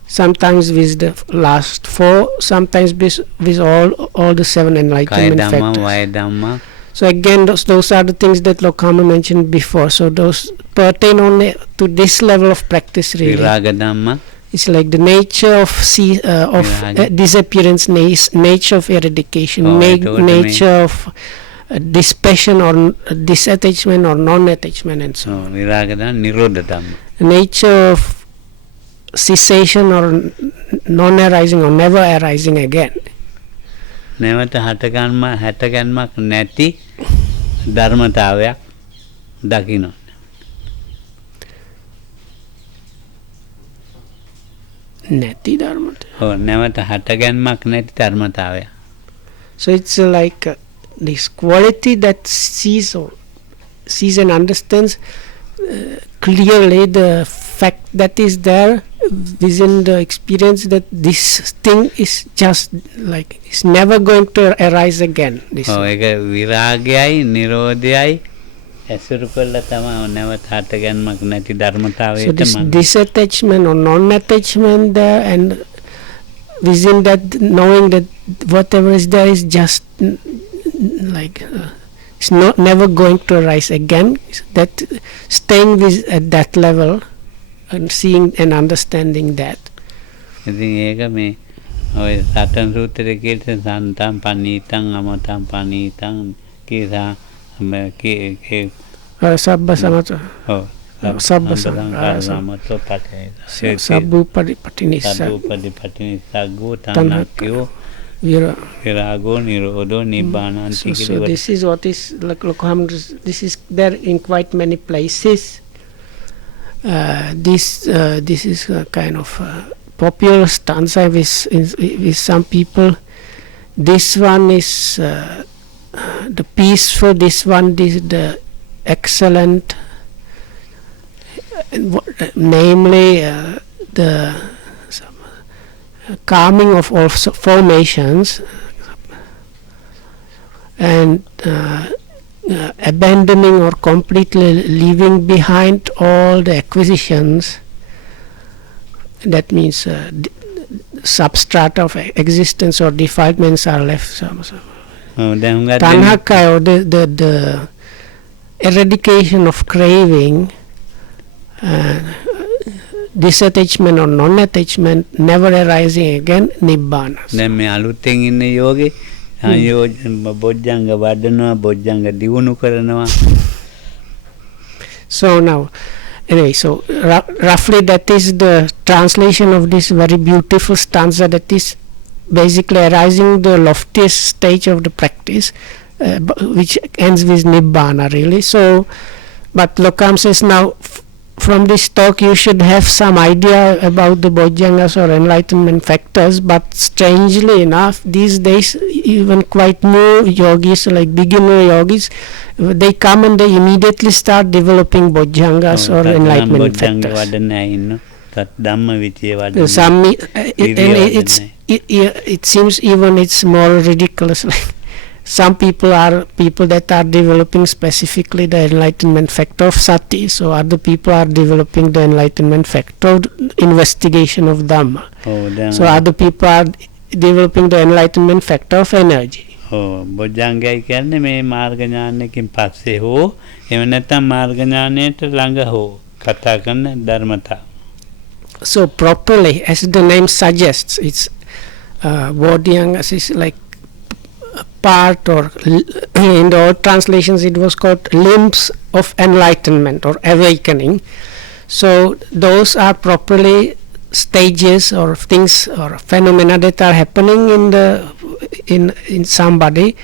sometimes with the last four, sometimes with all the seven enlightenment කය ධම්ම, factors. වය ධම්ම. So again, those are the things that Lokama mentioned before. So those pertain only to this level of practice really. විරාග ධම්ම. It's like the nature of disappearance, nature of eradication, nature of dispassion or disattachment or non-attachment and so on. විරාග ධම්ම, නිරෝධ ධම්ම. Nature of cessation or non-arising or never arising again. නැවත හටගන්මක් නැති ධර්මතාවයක් දකින්න. Neti dharmata. ඔව් නැවත හටගන්මක් නැති ධර්මතාවයක්. So it's like this quality that sees and understands clearly the fact that is there within the experience, that this thing is just like it's never going to arise again. This ඔව් ඒක විරාගයයි නිරෝධයයි ඇසුරු කරලා තමයි නැවත හටගන්මක් නැති so ධර්මතාවයට this disattachment or non-attachment there, and within that knowing that whatever is there is just like it's not never going to arise again. That staying with at that level and seeing and understanding that. ඉතින් ඒක මේ ඔය සතන් සූත්‍රයේ කියන සන්තම් පනීතං අමතං පනීතං කීසා Sabba samata. ඔව් Sabba සමතෝ පතේ Sabbu patinissa. සග්ගෝ තණ්හක්ඛයෝ විරාගෝ නිරෝධෝ නිබ්බානාන්ති So this is what is like this is there in quite many places. This is a kind of popular stanza with some people. This one is the piece for this one is the excellent, namely the calming of all formations and abandoning or completely leaving behind all the acquisitions. That means substrata of existence or defilements are left. Tanhaka, or the eradication of craving, disattachment or non-attachment, never arising again, nibbana. දැන් මේ අලුතෙන් ඉන්න යෝගේ බොජ්ජංග වඩනවා බොජ්ජංග දියුණු කරනවා. So now, anyway, so roughly that is the translation of this very beautiful stanza, that is basically arising the loftiest stage of the practice, which ends with nibbana, really. So, but Lokam says now, from this talk you should have some idea about the bojjhangas or enlightenment factors, but strangely enough these days even quite new yogis, like beginner yogis, they come and they immediately start developing bojjhangas or enlightenment factors. Some, it seems even it's more ridiculous. Like some people are people that are developing specifically the enlightenment factor of sati, so other people are developing the enlightenment factor of investigation of dhamma. So other people are developing the enlightenment factor of energy. බොජ්ජංගය කියන්නේ මේ මාර්ග ඥානයකින් පස්සේ හෝ එහෙම නැත්නම් මාර්ග ඥානයට ළඟ හෝ කතා කරන ධර්මතා. So properly, as the name suggests, it's bodhyangas is like part, or in the old translations it was called limbs of enlightenment or awakening. So those are properly stages or things or phenomena that are happening in somebody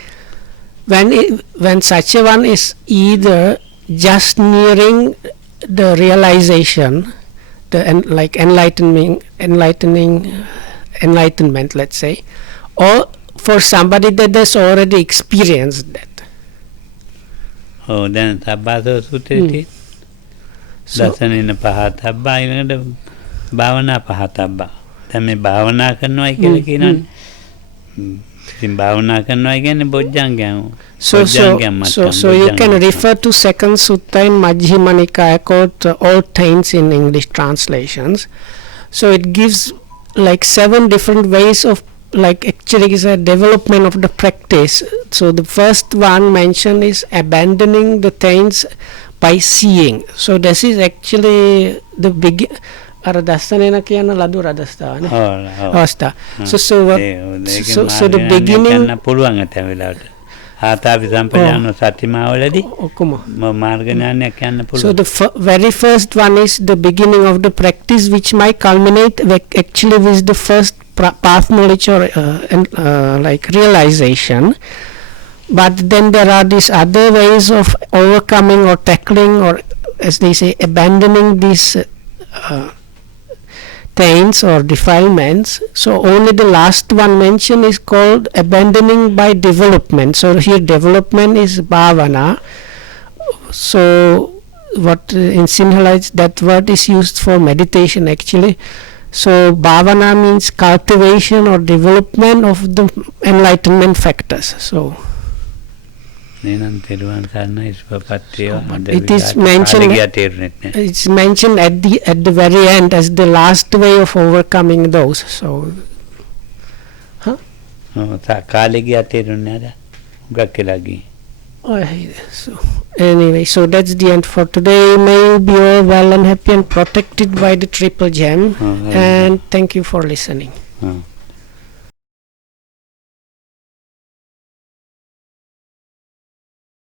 when such a one is either just nearing the realization, like enlightenment, let's say, or for somebody that has already experienced that. දැන් සබ්බාසව සූත්‍රයේදී දසනින පහතබ්බා ඊළඟට භාවනා පහතබ්බා. දැන් මේ භාවනා කරනවා කියලා කියනනේ. ඉතින් භාවනා කරනවා කියන්නේ බොජ්ජංගයන්. So you can refer to second sutta in Majjhima Nikaya called All Taints in English translations. So it gives like 7 different ways of, like, actually is a development of the practice. So the first one mentioned is abandoning the taints by seeing. So this is actually the big Aradhastanena kiyana ladu radhastha. So the beginning. So the very first one is the beginning of the practice, which might culminate actually with the first path knowledge or like realization. But then there are these other ways of overcoming or tackling, or as they say, abandoning these taints or defilements. So only the last one mentioned is called abandoning by development. So here development is bhavana. So what in Sinhala that word is used for meditation actually. So bhavana means cultivation or development of the enlightenment factors. So it is mentioned. It's mentioned at the very end as the last way of overcoming those. So, So anyway, so that's the end for today. May you be all well and happy and protected by the triple gem. And thank you for listening.